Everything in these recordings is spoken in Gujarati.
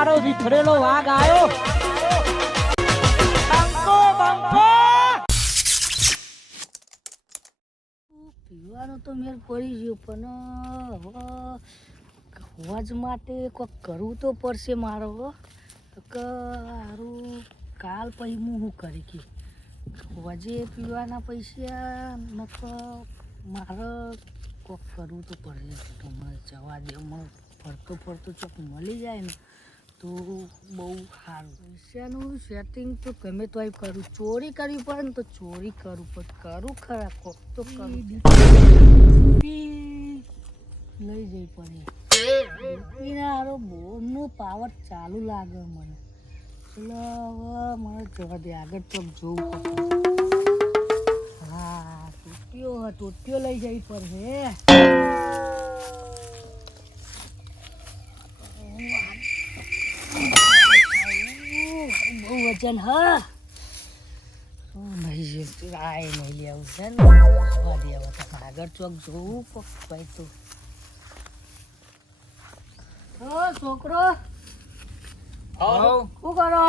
મારો વિખરેલો વાઘ આવ્યો. બંકો બંકો પીવાનું તો મેલ પડી ગયો પણ હવે હોજ માટે કોઈક કરવું તો પડશે મારો કે સારું કાલ પછી હું શું કરી કે હોજે પીવાના પૈસા મારે કોઈક કરવું તો પડશે. તો મને જવા દે, ફરતો ફરતો ચોક મળી જાય ને તો બહુ સારું. પૈસાનું સેટિંગ તો ગમે તોય કરું. ચોરી કરવી પડે ને તો ચોરી કરું, પણ કરું ખરા કોક તો કરું. લઈ જઈ પડે દીપીના હારો બોરનો પાવર ચાલુ લાગે મને. ચલો હવે મને જવા દે, આગળ તો જોવું પડે. હા ટોટીઓ લઈ જવી પડે. બહુ વજન હા નહીં લેવું છે ને જવા દે. હવે તો આગળ ચોક જોવું ભાઈ. તો છોકરો શું કરો?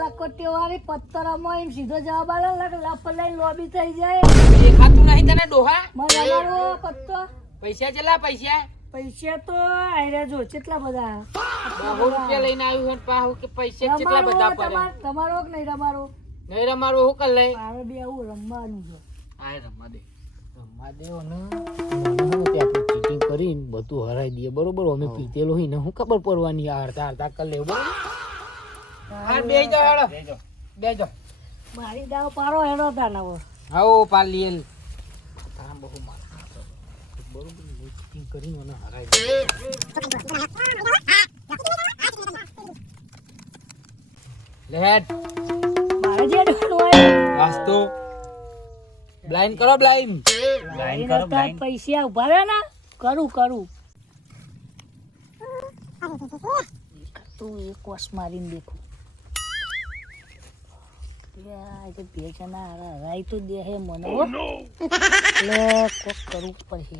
લકોટીઓ વાળી પથ્થર એમ સીધો જવાબ આવે લપર લઈને લોબી થઈ જાય. દેખાતું નહીં તને ડોહા? મને અમારો પત્તો પૈસા ચેલા પૈસા? પૈસા તો આયરા જો કેટલા બધા. બહુ રૂપિયા લઈને આવ્યું છે પાહુ કે પૈસા કેટલા બધા પડે? તમારો કે નહીં રમારો? નહીં રમારો હું કર લઈ? મારે બે આવું રમવાનું છે. આય રમવા દે ને આપણે ચીટિંગ કરીને બધું હરાઈ દઈએ બરોબર. અમે પીતેલો હોય ને હું ખબર પડવાની હરતા કર લેવું બરોબર. હા બેજો મારી દાવ પારો હેડો તા નવો. આવો પાલીએલ કામ બહુ માર બરોબર. ચીટિંગ કરીને મને હરાઈ દે. લેટ મારે જે ડોન હોય વાસ્તો બ્લાઇન્ડ કરો બ્લાઇન્ડ પૈસા ઉભા રહે ને કરું તું એક કોસ મારીને દેખું. બે જણા હરાઈ તો દે હે મને એટલે કોક કરવું પડશે.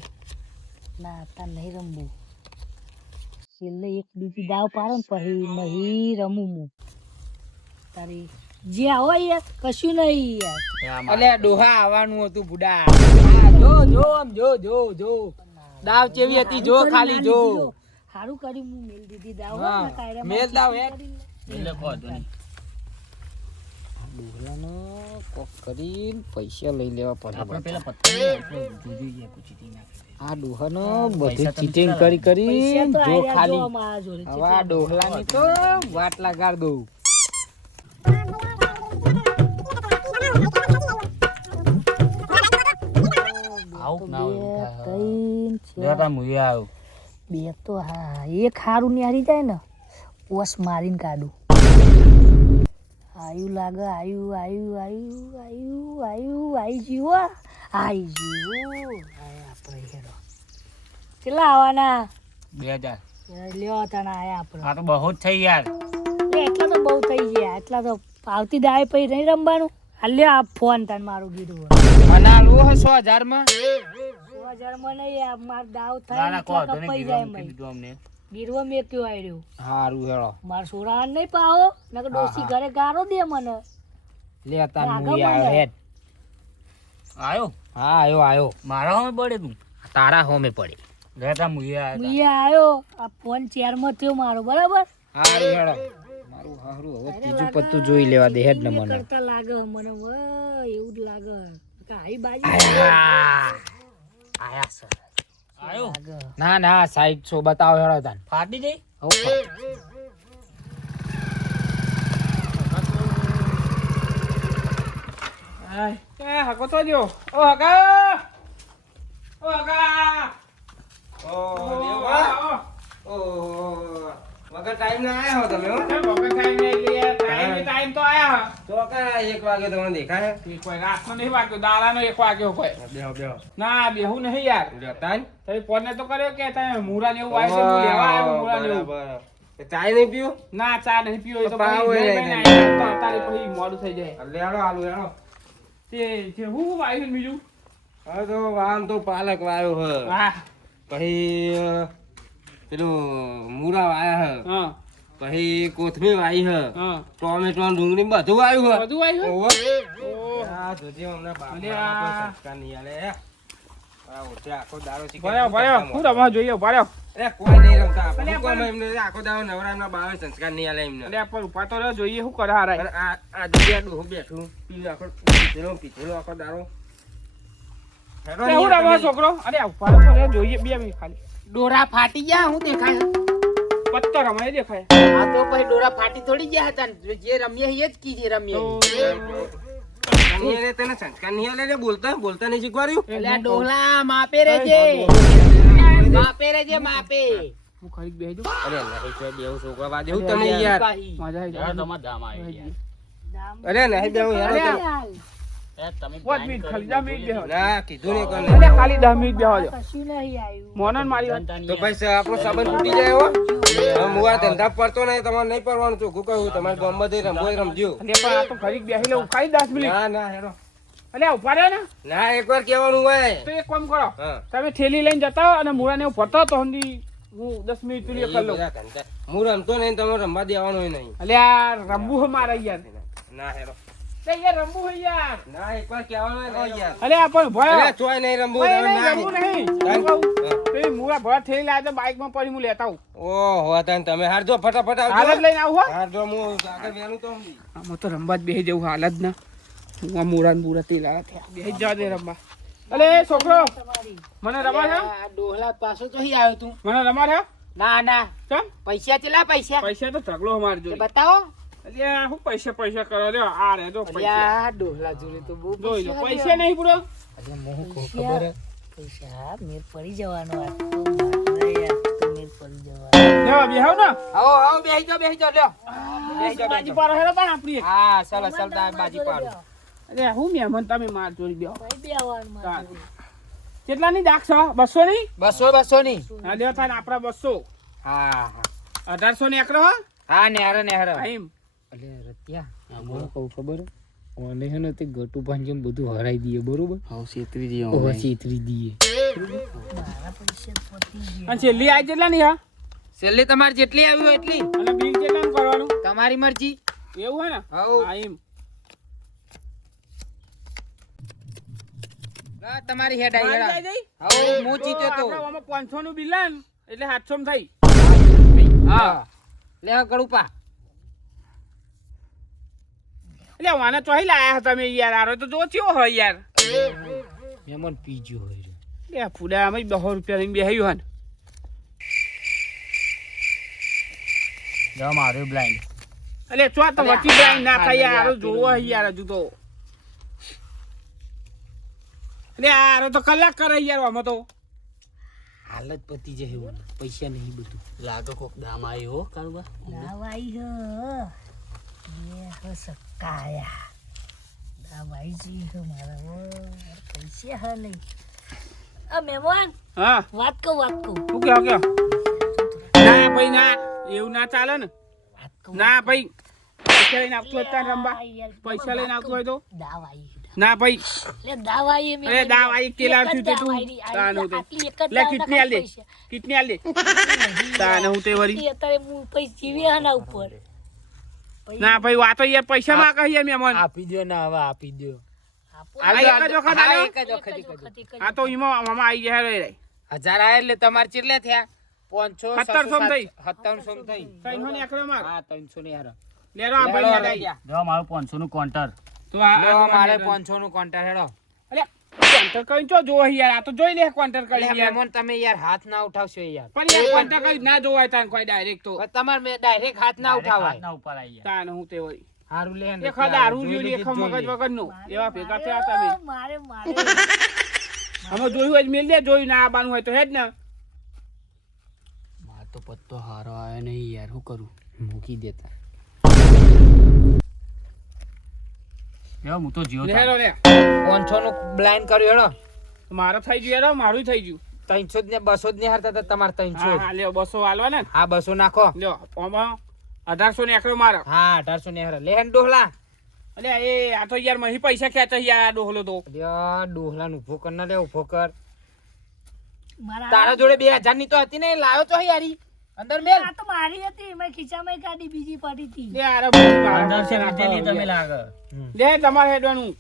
ના તાર નહીં રમવું. છેલ્લે એક બીજી દાવ પાડે ને પછી નહીં રમું હું. તારી જે હોય યાર કશું નહીં યાર. અલે ડોહા આવવાનું હતું બુડા. જો દાવ કેવી હતી જો, ખાલી જો. સારું કર્યું હું મેલ દીધી દાવ. મેલ દાવ હે ડોહલાનો કોક કરીને પૈસા લઈ લેવા પડે. આપણે પેલા પત્તા જોઈએ ચીટિંગ આ ડોહાનો બધી ચીટિંગ કરી જો ખાલી હવે આ ડોહલાની તો વાટ લગાડ દઉં. બે તો હા એક હારું ની હારી જાય ને ઓસ મારીને કાઢું. આયુ લાગે આઈ જીવો આપણે હેરો કેટલા આવવાના? 2000 લ્યો તને આયા આપણે. આ તો બહુ જ થઈ યાર. એટલા તો બહુ થઈ ગયા. એટલા તો આવતી દાય પછી નહીં રમવાનું. હાલ્યો આ ફોન તને મારું કીધું મનાલું હે 100,000 માં. 100,000 માં નહીં માર દાવ થાય કપાઈ જાય મય ગીરવા મે કયો આયડ્યો. હારું હેળો માર સોરા નહીં પાવો નકર ડોસી ઘરે ગારો દે મને. લે તાર મુયા હેડ આયો. હા આયો મારા હોમે પડે તું તારા હોમે પડે. લેતા મુયા આયો. આ ફોન ચેર માં થયો મારો બરાબર. હારું હેડો મારું હારું હવે ત્રીજું પત્તું જોઈ લેવા દે હેડ ને મને કરતા લાગે મને એવું જ લાગે કે આઈ બાજી આયા સર આયો. ના સાઈડ શો બતાવો હેડો તાન ફાટી જઈ. હકો તો જો ઓ હકા વગર ટાઈમ ના આયા હો તમે? ટાઈમ તો આયા તો કા 1 વાગે તમને દેખાય? કોઈ રાતનો નહીં વાગ્યો, દાડાનો 1 વાગ્યો કોઈ. બેહો ના બેહું નહીં યાર. તાન તમે ફોન તો કર્યો કે તમે મૂરા ને એવું આવે છે, હું લેવા આવ્યો મૂરા ને એવું. ચા નહીં પીવું? ના ચા નહીં પીવો એ તો પાવ પછી એ લઈ નહીં. આયા તો અત્યારે પછી મોડું થઈ જાય. લેડો આલુ લેડો. તે હું આવ્યું છે બીજું? હવે તો વાહન તો પાલક વાયો હ. વાહ પછી પેલું મૂળા વાયા હે હા પછી કોથમીર વાઈ હે હા ટોમેટો ને ડુંગળી બધું વાયું હે બધું આવ્યું ઓહો. ઓહ આ જોજે હમણાં અલ્યા. બાપા કોઈ સંસ્કાર નહીં આલે. આ ઉઠે આખો દાડો ચીકન ભર્યો ભર્યો શું રમવા જોઈએ ભર્યો અરે કોઈ નહીં રમતા આપણે. અલ્યા, શું કામ પણ- એમને આખો દાડો નવરા એમના બાવે સંસ્કાર નહીં આલે એમને. એટલે પણ ઉપાતો રહ્યો જોઈએ શું કરે હારાય અને આ જોજે આ ડોહો બેઠું પીલું આખો પીધેલો આખો દાડો હેડો તે નહીં હું આ રમવા તમે. છોકરો અરે ઉપાતો તો રહ્યો જોઈએ 2 મિનિટ ખાલી ડોરા ફાટી ગયા હું દેખાય પત્તો રમાય દેખાય આ તો પછી ડોરા ફાટી થોડી ગયા હતા ને. જે રમીએ એ જ કીધે રમીએ નહીં આલે તને સંસ્કાર નહીં આલે લે. બોલતા નહીં શીખવાડ્યું એટલે આ ડોહલા માપે રેજે માપે રેજે માપે હું ખરીદ બેહી જાઉં અરે નહીં તો બેવું છોકરા બાજુ હું તમે યાર મજા આવી જાય અરે નહીં બેવું યાર અરે. 5 મિનિટ ખાલી 10 મિનિટ બેહો ના કીધું નહીં કોને અરે ખાલી 10 મિનિટ બેહો જો કશું નહીં આવ્યું મોનન મારી વાત તો ભાઈ આપણો સંબંધ તૂટી જાય હો. હવે હું આ ધંધા પડતો નહીં તમારે નહીં પડવાનું ચોખ્ખું કહ્યું તમારે ગામમાં જઈ રમવો હોય રમજો અરે પણ આ તો ખરીદ બેહી લઉં ખાલી 10 મિનિટ ના ના હેડો અરે ઉભા રહ્યો ને ના એકવાર કહેવાનું હોય તો એક કામ કરો હા તમે થેલી લઈને જતા હો અને મૂળાને હું ભરતો તો હંધી હું 10 મિનિટ પેલી કરી લઉં બધા ધંધા. હું રમતો નહીં તમે રમવા દેવાનું હોય નહીં અલે યાર રમવું હે મારે યાર ના હેડો તે યાર રમવું હે યાર ના એકવાર કહેવાનું હોય નહીં યાર અલે આ પણ ભયો અરે ચોય નહીં રમવું ઓય, તમે નહીં, ના રમવું નહીં તાન- હું કહું, હા. પેલી મૂળા ભરા થેલી લાવે તો બાઇકમાં પડી હું લેતા આવું ઓહો તાન તમે હારજો ફટાફટ હાલ જ આવજો લઈને આવું હો હારજો હું આગળ વહેલું તો સમજી. આમાં તો રમવા જ બેસી જવું હાલ જ ના હું આ મૂળા ને મૂળા તેલ આવે થયા બેસી જ જવા દે રમવા અલે છોકરો મને રમા છે આ ડોહલા પાછો તો અહીં આવ્યો તું મને રમા છે ના ના કેમ પૈસા ચેલા પૈસા પૈસા તો ઢગલો અમાર તે જોડે બતાવો અલ્યા હું પૈસા કરો લ્યો આ રે જો પૈસા અલ્યા ડોહલા જોડે તો બહુ જોઈ લો પૈસા નહીં પૂરો અરે મોહ કો ખબર હે? પૈસા મેર પડી જવાનો આ તો બાપરે, આ તો મેર પડી જવાનો લ્યો બેહાવ ને આવો આવો બેહી જાઓ લ્યો બેહી જાઓ, બાજી પાડો હેરો તાણ આપણી એક. હા ચાલો ચાલ તાર બાજી પાડો અરે હું મહેમાન તમે માર જોડી બેહો ભાઈ બેવાનું મારે. તાણ. કેટલાની દાખ છે 200 ની 200 ની હા લ્યો તાણ આપણા 200 હા 1800 ની એકરો હો હા નેહરો એમ અલે રત્યા હું કહું ખબર ઓને હે ને તે ગટુ ભાંજમ બધું હરાઈ દઈએ બરોબર હાવ છેતરી દઈએ ઓહો છેતરી દઈએ મારા પૈસા પતી ગયા. અને છેલ્લી આઈ કેટલા ની હા છેલ્લે તમારે જેટલી આવી હોય એટલી અને બિલ કેટલાનું કરવાનું તમારી મરજી એવું હે ને હાઉ. હા એમ લા તમારી હેડ આવી મારી હેડા. જાય જઈ? હાઉ હું જીત્યો તો આપણે આમાં 500 નું બિલ આવે ને એટલે 700 માં થઈ હા લે આ કડુપા એટલે વાને ચોહી લાયા હતા તમે યાર આરો તો જો ચિયો હોય યાર મહેમાન પીજો હોય રે. લે ફૂડા અમે 200 રૂપિયા લઈને બેહ્યું હન જા મારે બ્લાઇન્ડ એટલે ચો તો અરે વચી જાય ના આ થાય આ યાર પેલું જોવો હે યાર હજુ તો એટલે આરો તો કલાક કરે યાર આમાં તો હાલત પતી જાય એવું પૈસા નહીં બધું લાગે કોક દામ આવ્યો કાળુબા દાવાઈ હ બે હ સકાયા દાવાઈ જી હ મારા પૈસા હ નહીં આ મહેમાન હા વાત કહું શું કહો ના ભાઈ ના એવું ના ચાલે ને વાત કહું ના ભાઈ પૈસા લઈને આવતો હોય તાર રંબા પૈસા લઈને આવતો હોય તો દાવાઈ ના ભાઈ લે દાવાઈ અરે દાવાઈ કેલા થયું તે તું તાન હું તે લે કિટની આલ દે કિટની આલ દે તાન હું તે વરી અત્યારે હું પૈસા જીવ્યા હના ઉપર ના ભાઈ વાતો યાર પૈસા માં કહી યાર મહેમાન આપી દો ને હવે આપી દો આ એક જ વખત હા, આલ્યો? એક જ વખત, એક જ વખત. આ તો ઈમાં મામા આવી ગયા રે 1000 આયા એટલે તમારે કેટલા થયા 500 1700 થઈ. 1700 થઈ કઈ ને એકરો માર હા 300 ને યાર લેરો આ ભાઈ યાદ આવી જો મારું 500 નું કાઉન્ટર તો આ મારે 500 નું કાઉન્ટર હેડો અરે કોન્ટર કઈ ચો જો યાર આ તો જોઈ લે કોન્ટર કરી અલ્યા યાર મહેમાન તમે યાર હાથ ના ઉઠાવશો યાર પણ યાર કોન્ટર કરી ના જોવાય તાન કોઈ ડાયરેક્ટ તો પણ તમારે મેં ડાયરેક્ટ હાથ ના ઉઠાવાય તાન હું તે વળી હારું લે ને એક દારૂ જોઈ એક મગજ વગર નું એવા ભેગા થયા તમે મારે અમે જોયું હોય તો મેલ દે જોયું ના આવવાનું હોય તો હેડ ને માર તો પત્તો હારો આયો નહીં યાર શું કરું મૂકી દેતા હું તો જીઓ હેરો લે 500 નું બ્લાઇન્ડ કર્યું હેડો મારો થઈ ગયું યાર મારું થઈ ગયું 300 ને 200 ને હારતા હતા તમારે 300 હા લ્યો 200 હાલવા ને હા 200 નાખો લ્યો આમાં 1800 ને એકરો મારો હા 1800 ને હાર લેહન ડોહલા અલે એ આ તો યાર મહી પૈસા ખેંચે યાર આ ડોહલો તો યાર ડોહલા નું ઉભો કર ના લે ઉભો કર તારા જોડે 2000 ની તો હતી ને લાવ્યો તો યારી અંદર મેલ આ તો મારી હતી મેં ખીચામાં કાઢી બીજી પડી હતી લે આરે બોલ મારા 1500 લીધેલી તમે લાગે લે તમારે હેડવાનું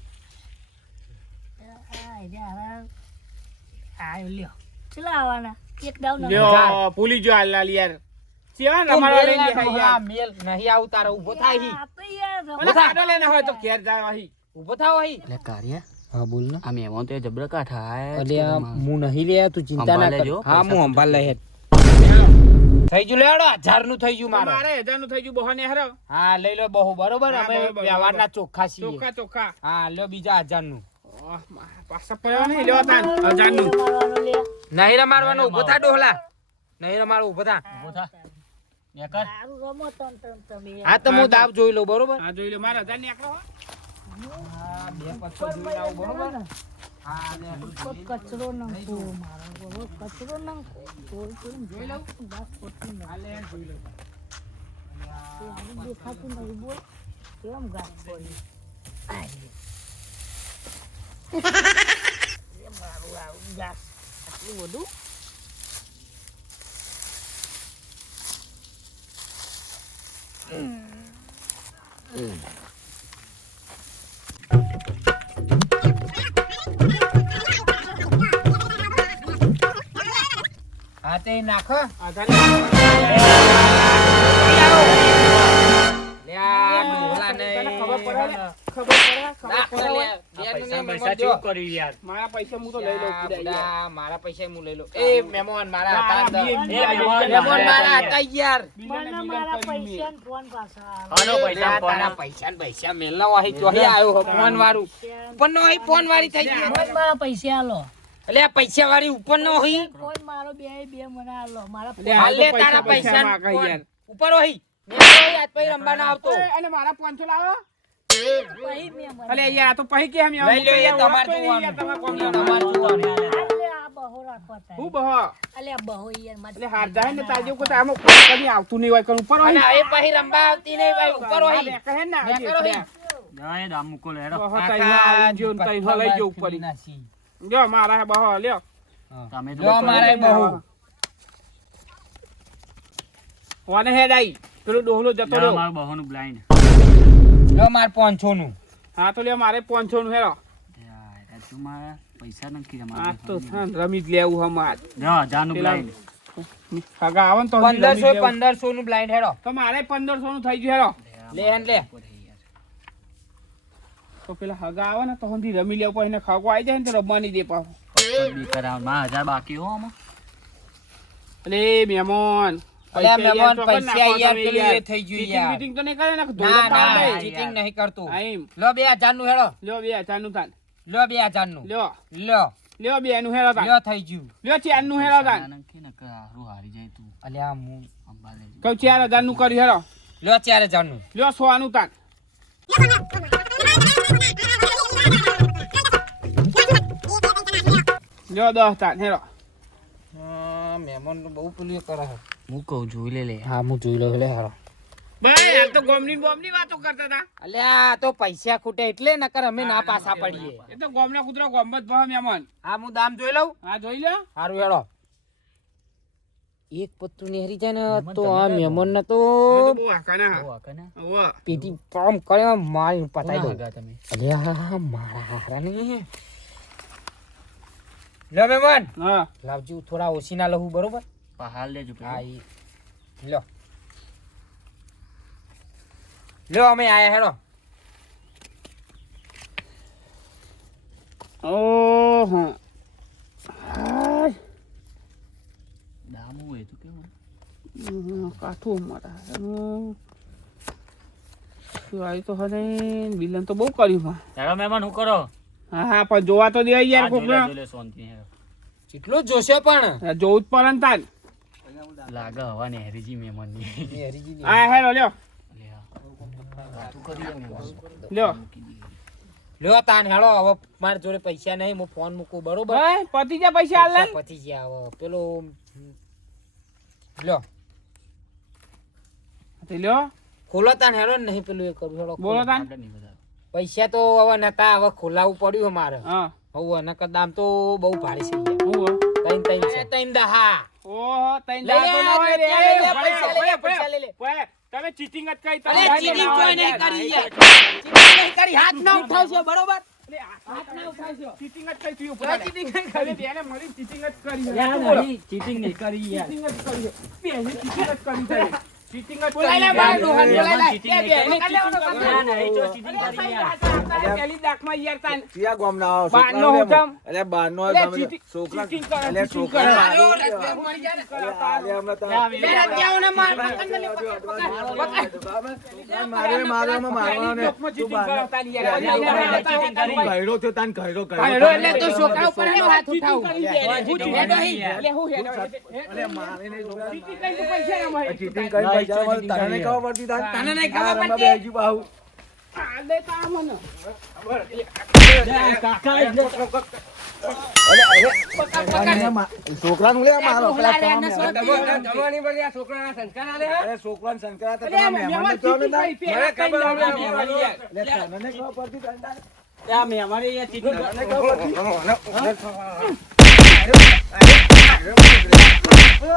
આ લ્યો ચલા આવવાના એક દાવ ના લ્યો ભૂલી જો હાલ યાર ચિયા તમારા લઈને દેખાય યાર મેલ નહીં આવું તારો ઊભો થાય હી આ તો યાર ઓલા કાઢો લેને હોય તો ઘેર જાય અહીં ઊભો થાવ હી એટલે કાર્ય હા બોલ ને આ મહેમાન તો જબરા કાઠા અલે હું નહીં લે તું ચિંતા ના કર હા હું સંભાળ લે થઈ ગયું લેડો 1000 નું થઈ ગયું મારે મારે 1000 નું થઈ ગયું બહોને હરો હા લઈ લો બહુ બરોબર હા, અમે બરોબર, વ્યવહારના ચોખ્ખા છીએ ચોખ્ખા ચોખ્ખા હા લ્યો બીજા 1000 નું પાછા પડ્યો નહીં લેવા તાન 1000 નું મારવાનો લે નહીં રમાડવાનો ઊભો થા ડોહલા નહીં રમાડો ઊભો થા ઉભો થા નેકર સારું રમો તમે હા તો હું દાવ જોઈ લઉં બરોબર હા જોઈ લો મારા 1000 ની આકડો હા બે પછી જોઈ આવું બરોબર હા લે કચરો નાખો મારો બોલો કચરો નાખો જોઈ લઉં બસ ખોટી ના લે જોઈ લઉં દેખાતું નહીં બોલ કેમ ગાત પડી મારું આવું ગાત આટલું બધું હા તે નાખો આધાર લે આ ડોહલા નહીં ખબર પડે ને? ખબર પડે નાખ લે બેનું ને મહેમાન જો. કર્યું યાર મારા પૈસા હું તો લઈ લઉં યા કીધા યાર. બુડા, મારા પૈસા હું લઈ લઉં એ મહેમાન મારા હતા મારા અંદર. બી- એ મહેમાન મહેમાન મારા હતા યાર બિલાને મને બિલાને મારા કરી મેં. પૈસા ને ફોન પાછા આનો પૈસા લે, તારા પૈસા ને પૈસા મેલના વાહી ચોહી આવ્યો હો ફોન વાળું ઉપર નો હોય ફોન વાળી થઈ ગઈ ફોન મારા પૈસા આલો એટલે આ પૈસા વાળી ઉપર નો હોય ફોન મારો બે મને આલો મારા લે, હાલ લે આ તો તારા પૈસા પૈસા માગે ફોન. યાર. ઉપર હોય મેં આજ પછી રમવા ના આવતો ઓય, અને મારા 500 લાવો પૈ મેં મને અલે યાર આ તો પહી કે એમ લઈ લો એ તમારે તમારે જોવાનું તમારે કોમ તમારે જોવાનું અલે આ બહુ રાખવા થાય હું બહો અલે આ બહુ યાર મારે એટલે હાર જાય ને તાજો કોઈ આમ કદી આવતું નહીં હોય કરું ઉપર અને હોય એ પછી રમવા આવતી નહીં ભાઈ ઉપર હોય બે કહે ને બે કરો હી. જાય દામ મૂકો લે હેડો બહો તઈ આવી ગયો ને તઈ લઈ ગયો ઉપર જો મારા હે બહો લ્યો તમે તો જો મારે બહુ કોને હેડ આઈ પેલો ડોહલો જતો રહ્યો મારું બહોનું બ્લાઇન્ડ જો માર 500 નું હા તો લ્યો મારે 500 નું હેરો યાર તું મારા પૈસા નથી આ તો રમી જ લેવું હમાર જા જાનું પેલા બ્લાઇન્ડ હગા આવે ને તો હજી રમી 1500 લેવું. 1500 નું બ્લાઇન્ડ હેડો તો મારે 1500 નું થઈ ગયું હેરો લે હેન લે તો પેલા હગા આવે ને તો હજી રમી લેવું પછી એને ખાગો આવી જાય ને તો રમવાની દે પાછું બી કરાવ માં 1000 બાકી હો આમાં અલે મહેમાન અલે મહેમાન, પૈસા પૈસા યાર તમે પેલું એ થઈ ગયું Cheating યાર. બીટિંગ તો નહીં કરે ને ધોળો ના પાડ ના દે. ચીટિંગ નહીં કરતું હા, એમ. લો 2000 નું હેડો લ્યો 2000 નું તાન લો 2000 નું લ્યો લો લ્યો 2 નું હેરો તાન લ્યો થઈ ગયું લ્યો 4 નું હેરો તાન નાખી ને કે હારું હારી જાય તું અલ્યા હું અંબા લેજો કહું 4000 નું કરી હેરો લ્યો 4000 નું લ્યો 100 નું તાન લ્યો 10 તાન હેરો મહેમાન નું બહુ પેલું કરે છે હું કહું જોઈ લે લે હા હું જોઈ લઉં લે હારો ભાઈ આ તો ગોમની બોમની વાતો કરતા હતા અલ્યા તો પૈસા ખૂટે એટલે નકર અમે ના પાછા પડીએ એ તો ગોમના કૂતરા ગોમત ભાવ મહેમાન હા હું દામ જોઈ લઉં હા જોઈ લે હારું હેડો એક પત્તું નેહરી જાય ને તો આ મહેમાન ને તો બહુ હાકાના ઓ કને ઓવા પેટી પામ કરે મારી પતાઈ દઉં આગા તમે અલ્યા મારા હારા ને લો મહેમાન હા લાવજો થોડા ઓછી ના લઉં બરોબર પહાડ લેજો હા પેલો ઈ લો લો અમે આયા હેડો ઓહો દામુ હોય તો કેવું કાઠું મારા આવી તો હરે બિલન તો બહુ કર્યું હા હેડો મહેમાન હું કરો હા પણ જોવા તો દે યાર કોકના જોઈ લે શાંતિ હેડો કેટલું જોશે પણ જોવું જ પડે ને તાન લાગે હવા ને હેરીજી મહેમાન ની હા હેલો લ્યો લ્યો લ્યો તાન હેડો હવે મારી જોડે પૈસા નહીં હું ફોન મૂકું બરોબર ભાઈ પતિ જા પૈસા હાલ લે પતી ગયા હવે પેલો લ્યો તે લ્યો ખોલો તાન હેડો ને નહીં પેલું એ કરું હેડો બોલો તાન પૈસા તો હવે નતા હવે ખોલાવું પડ્યું મારે હા હવે નકર દામ તો બહુ ભારે છે હું ત્રણ ત્રણ છે તૈન દહા ઓહો તઈ લઈ લે, દાદો ના હોય રે. લઈ લે, ભલે, પૈસા લઈ લે, ભલે, પૈસા લઈ લે. ભલે. તમે ચીટિંગ જ કરી અરે તમે ચીટિંગ ના કોઈ હોય. નહીં કરી યાર. ચીટિંગ નહીં કરી, હાથ ના ઉઠાવશો, બરોબર? ચીટિંગ જ કરી તું ઉપર કોઈ લે. ચીટિંગ નહીં ખાલી કરી. બેને મળી ચીટિંગ જ કરી યાર બોલો. નહીં, cheating નહીં કરી યાર. ચીટિંગ જ કરી બેને ચીટિંગ જ કરી છે. ચીટિંગ જ બોલાય લે, કરી. બાર ડોહાન બોલાય લે. cheating એ નહીં બેને કરી. કાઢ લેવાનો યાર કામ. નહીં, જો cheating કરી યાર. પહેલી દાખમાં યાર તાન ચિયા ગામના આવો બારનો છોકરાને હુકમ. એટલે બારનો લે, તમે ચીટિંગ- છોકરા ચીટિંગ કરે, એટલે ચીટિંગ છોકરા કરે. આયો, રસ્તે મળી જાય ને. આલે હમણાં તમે- યાર, લે, રતિયાઓને માર, પકડ ને લે, પકડ. મારવામાં મારવાનો ને. લોકમાં તું ચીટિંગ બારનો- કરાવતા નહીં તું યાર. બારનો- cheating કરી. તું ઘયડો થયો, તાન ઘયડો ભાઈડો એટલે તું છોકરા ઉપર એનો હાથ ઉઠાવું. cheating હેડો કરી હી. યાર. લે, હું હેડો. અલે મારે નહીં છોકરા. ચીટિંગ કરીને પૈસા ના મળે. ચીટિંગ કરી પૈસા મળે, તને નહીં ખબર પડતી તાન? તને નહીં ખબર આ રમવા પડતી? બેસી બાહુ. આ લે તો આમ ને. છોકરાનું લે મારો ડોહલા રે, એને શું જમવાની બધી આ છોકરાના સંસ્કાર આલે હે? અરે છોકરાને સંસ્કાર આપતા અરે, તમે મહેમાનને મહેમાન કહો ને ચીટિંગ તાન. કરી, મને પહેલા ખબર કઈ હવે ના આ યાર. લે, તને નહીં ખબર પડતી તાન? યાર, મેં અમારે યાર cheating કરી. તને ખબર પડતી?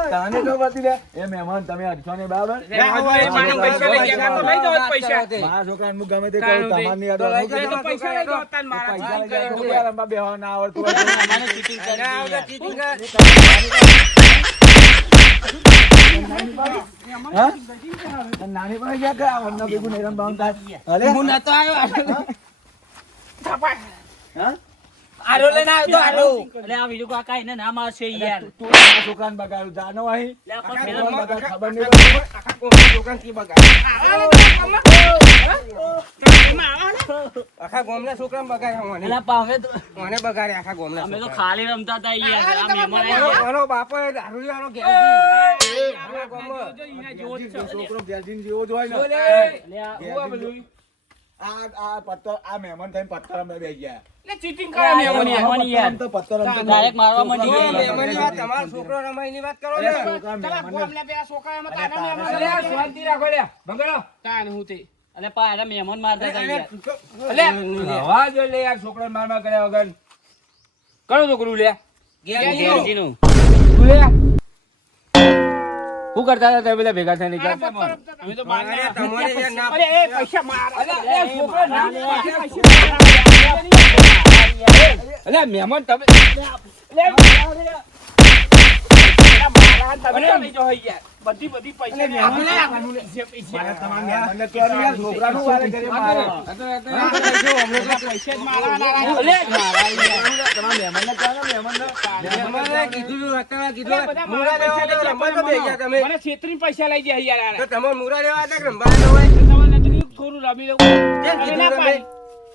તને ખબર પડતી લે? એ મહેમાન તમે અડશો ને બરાબર? મારા છોકરાને હું ગમે તે કહું, તમારે નહીં અડવાનું. પૈસા લઈ જાઓ તાન મારા પૈસા લઈ ચીટિંગ જાય તો કરે. યાર રમવા બેહવા ના આવડતું હોય તો. અમારે cheating કરી યાર. ચીટિંગ કર. હા? નાની પણ ક્યાં કરે? આ વનના ભેગું નહીં રમવાનું થાય. અરે, હું નતો આવ્યો. હા? આરો લઈને આવ્યો તો આરો. અરે આ વિડીયો કાકા એને ના મારશે યાર. તું મારા છોકરાને બગાડ્યું. જાનો અહીં. લે, પણ છોકરાને પેલા બગાડ ખબર નહીં પડતી. આખા ગામના છોકરાને કી બગાડે? આખા ગામના છોકરાને બગાડે મને. પેલા પાવે તો મને બગાડે આખા ગામના અમે તો છોકરા. ખાલી રમતા હતા યાર. આ મહેમાન આવ્યા. મારો બાપો એ દારૂડિયાનો ઘેરથી. આખા ગામમાં. છોકરો ગેરજીન જેવો જ હોય ને. બોલે. લે, આ હું આ બધું? આ પત્તર, આ મહેમાન થઈને પત્તર રમવા બેસી ગયા. ચીટિંગ કરે મહેમાન યાર. મહેમાન યાર. તો પત્તર રમતો ડાયરેક્ટ મારવા માંડી જો ગયા. મહેમાનની વાત, તમારો છોકરો રમાયની વાત કરો ને. છોકરા મહેમાનને- અલે આ શાંતિ રાખો લે. ભગડો. તાન હું તે. અલે પાયરા મહેમાન મારતા હતા યાર. અલે હવા જો લે યાર છોકરા મારવા કર્યા વગર કયો છોકરું લે ઘેરજીનું. તું લે શું કરતા હતા તમે બધા ભેગા થઈને અમે તો બહાર અરે તમારે યાર ના. અરે એ પૈસા માર અરે એ છોકરો ના અલે મહેમાન તમે બધી પૈસા મારે તમારા મહેમાનને કહેવાનું યાર, છોકરાનું વારે ઘરે મારે. તમારા મહેમાનને કહેવાનું, મહેમાને કીધું હતું, રસ્તામાં કીધું. મુરા લેવા હતા કે રમવા તો બેસી ગયા તમે. મને છેતરીને પૈસા લઈ ગયા યાર તો તમારે મુરા લેવા હતા કે રમવા આવ્યા હોય? તમારે નથી થોડું રમી લઉં કેમ કીધું તમે?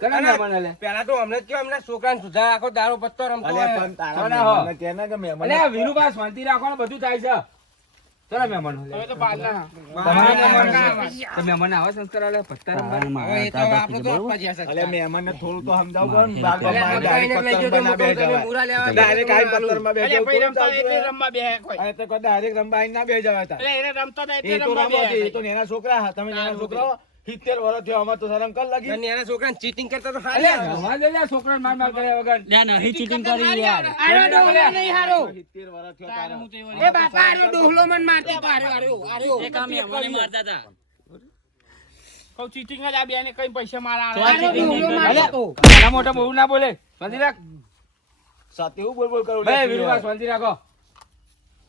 ઘણા મહેમાન લે પેલા તો અમને જ કહો, અમને છોકરાને સુધાર આખો દારૂ પત્તો રમતો અલ્યા હોય. પણ તારા સોના હો. મહેમાનને કહે ને કે મહેમાનને- અલે વીરુબા શાંતિ રાખો ને બધું થાય છે ચલો મહેમાન હવે તો બારના તો મહેમાન આવા સંસ્કાર આલે પત્તા હવે એ તો આપણું તો આપવા જ્યાં છે. અલ્યા મહેમાનને થોડું તો સમજાવું પડે ને. બાર અલે બાર આ direct બધાને લઈ પત્તરમાં જજો, ના બેસી તમે જવાય. મુરા લેવા Direct આઈને પત્તરમાં બેસી અલે જવું ભાઈ થોડું રમતા ચાલતું એટલે હોય. રમવા બે કોઈ આ તો કોઈ direct રમવા આઈને ના બેસી જવાય તાર. અલે એને રમતા હતા એ એટલે તો રમવા રમવા દે, એ તો બે નેના છોકરા હા. તમે નેના છોકરાઓ 70 વર્ષ થયો, અમાર તો શરમ કર લાગી. અને એના છોકરાને ચીટિંગ કરતા તો અલે હાલે. હવા દે લે છોકરાને માર માર કર્યા વગર લે, નહીં cheating કરી યાર. આરો ડોહલો નહીં હારો. 70 વર્ષ થયો તારા. એ બાપા આરો ડોહલો મને મારતો હતો. આરો. એક આ મહેમાને મારતા હતા. કહું ચીટિંગ જ આ બેને કઈ પૈસા મારા તો આ cheating નહીં કરી. મારતો હતો. નાના મોટા બહુ ના બોલે શાંતિ રાખ સાથે એવું બોલ બોલ કરું ભાઈ લે. વીરુબા શાંતિ રાખો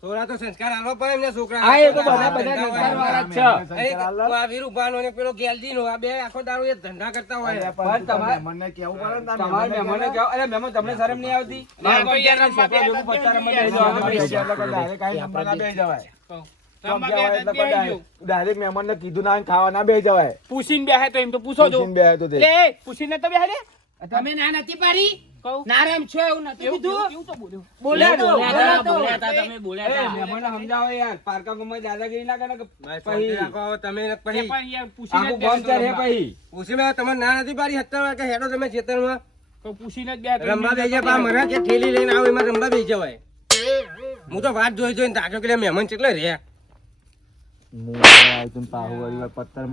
થોડા તો સંસ્કાર આલવા પડે એમને છોકરાને. હા એ તો બધા સંસ્કાર વાળા જ છે અરે, આ વીરુભાનો ને પેલો ગેલજીનો, આ બે આખો દારૂ એ ધંધા કરતા હોય. અલ્યા પણ પણ તમારે- મહેમાનને કહેવું પડે ને તાર તમારે મહેમાનને મહેમાનને કહો અરે મહેમાન તમને શરમ નહીં આવતી છોકરા ભેગું પત્તા રમવા બેસી જાઓ, અમે બેસી જાઓ. direct આઈને રમવા ના બેસી જવાય. રમવા જવાય બે એટલે બે કોઈ ગયું. direct મહેમાનને કીધું ના ખાવા ના બેસી જવાય. પૂછીને બેહે તો એમ તો પૂછો જો પૂછીને બેસે તો તે. લે પૂછીને તો બેહે લે તમે ના નથી પાડી કહું નારામ છો એવું નથી કીધું કેવું તો બોલ્યો બોલ્યા તો, બોલ્યા બોલ્યા હતા, તો. બોલ્યા હતા, તમે બોલ્યા એ હતા. મહેમાનને સમજાવો યાર પારકા ગામમાં દાદાગીરી ના કરે કે ભાઈ, શાંતિ રાખો, હવે તમે ને એ પછી પણ યાર પૂછીને જ આખું ગામ ચાર હે બેહે પછી. પૂછીને તમારે ના નથી પાડી 70 કે હેડો તમે ખેતરમાં તો પૂછીને જ બેહે તો રમવા બેસી જાય. પા મને કે ઠેલી લઈને આવો એમાં રમવા બેસી જવાય. હું તો વાત જોઈ જોઈને તાક્યો કે લે મહેમાન કેટલા રહ્યા.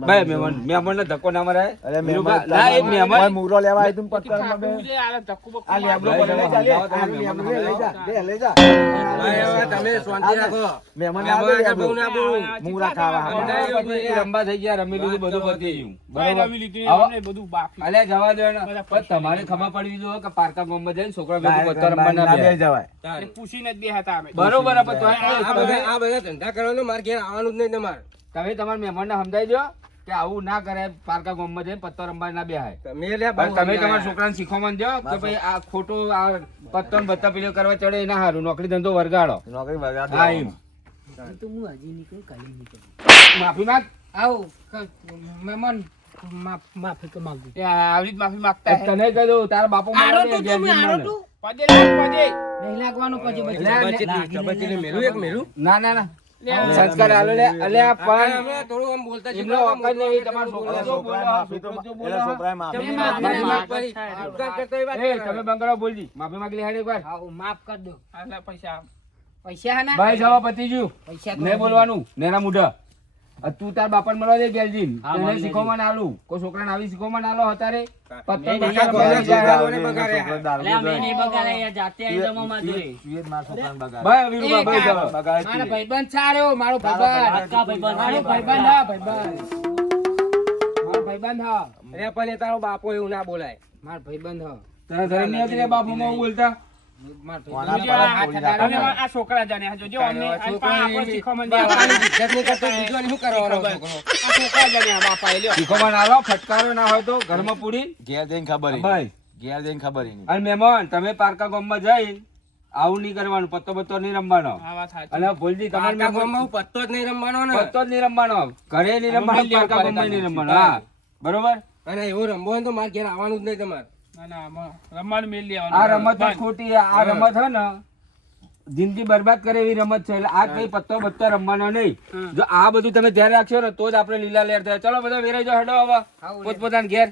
ભાઈ મહેમાનને ધક્કો ના મરાય. અરે વિરુભા, મહેમાન ના, એ મહેમાન મૂરો લેવા આવ્યો તું પત્તરમાં બે. આ લેબડો પડે લઈ જા, લે. આ લેબડો લઈ જા, લઈ જા. ભાઈ, હવે તમે શાંતિ રાખો. મહેમાન મહેમાન આવે આગળ બહુ ના બોલું. મૂરા ખાવા. પછી રમવા થઈ ગયા, રમી લીધું, બધું પતી ગયું. બરોબર? અલ્યા જવા દો ને. પણ તમારે ખબર પડવી જોઈએ કે પારકા ગામમાં જઈને છોકરા ભેગું પત્તા રમવા ના ના બે બેસે. જવાય. બરોબર, પણ તોય આ બધા ધંધા કરવાનો મારે ઘેર આવવાનું જ નહીં તમારે. તમે તમારા મહેમાનને સમજાઈ દો કે આવું ના કરે, પારકા ગામમાં જઈને પત્તો રમવા ના બેહાય. તમે લે બહુ પણ તમે તમારા સમજાયા. છોકરાને શીખવાડો દો કે ભાઈ આ ખોટું આ પત્તો ને બત્તા પેલો કરવા ચડે એ ના હારું, નોકરી ધંધો વર્ગાડો. નોકરી વગા હા, એમ. તો હું હજી નીકળું કાલે નીકળું માફી માંગ. આવો મહેમાન માફી કે માંગુ તને કહ્યું તારા બાપુ મારા બે ઘેર જઈને. નહીં લાગવાનું પછી બચી ચબચીને મેલું એક મેલું. ના ના ના સંસ્કાર આલો લે. અલ્યા પણ હમણાં થોડું આમ બોલતા એમનો વખત નહીં, તમારો છોકરો જો બોલો, છોકરો જો બોલો. એ તમે બંગડો બોલજી, માફી માંગી લે હેડ એકવાર. માફ કરી દો પૈસા હા ના ભાઈ જવા પતી ગયું, પૈસા તો નહીં બોલવાનું નેના મુઢા. તું તાર બાપાને મળવા દે ગેલજી, તેને શીખવવા ના આલું. કોઈ છોકરાને આવી શીખવવા ના આલો હતારે પત્તો નહીં, બત્તા નહીં, રમવા જાય. છોકરાઓને બગાડ્યા. એટલે અમે નહીં બગાડે યાર, જાતે આવી જાઓ મામા જોડે. ભાઈ વીરુભા, ભાઈ જવા. મારો ભાઈબંધ સારો મારો ભાઈબંધ પાક્કા ભાઈબંધ. મારો ભાઈબંધ હા ભાઈબંધ મારો ભાઈબંધ હા અરે પણ એ તારો બાપો એવું ના બોલાય. મારો ભાઈબંધ હા તને ધર્મ નહીં હતી રે બાપુમાં હું બોલતા. મારો વાલા ભાઈબંધ પર બોલી હા, જા. બાપાની ઇજ્જત નહીં કરતો, બીજોની શું કરવાનો છોકરો? શીખવવા ના આલો, ફટકારો ના હોય તો ઘરમાં પૂરી. ઘેર જઈને ખબર ઈ. ભાઈ ઘેર જઈને ખબર ઈ નહીં. અને મહેમાન તમે પારકા ગામમાં જઈને આવું નહીં કરવાનું, પત્તો બત્તો નહીં રમવાનો. અને ભૂલજી તમારે પારકા ગામમાં હું પત્તો જ નહીં રમવાનો ને. પત્તો જ નહીં રમવાનો, ઘરે નહીં રમવાનો, પારકા ગામમાં નહીં રમવાનો. હા બરોબર. અને એવું રમવો હોય ને તો મારે ઘેર આવવાનું જ નહીં તમારે. આ રમત જ ખોટી છે. આ રમત છે ને જિંદગી બરબાદ કરે એવી રમત છે. એટલે આ કઈ પત્તો બત્તો રમવાનો નહીં. જો આ બધું તમે ધ્યાન રાખશો ને તો જ આપણે લીલા લેર થાય. ચલો બધા વેરાઈ જાઓ, હેડો હવે પોતપોતાના ઘેર.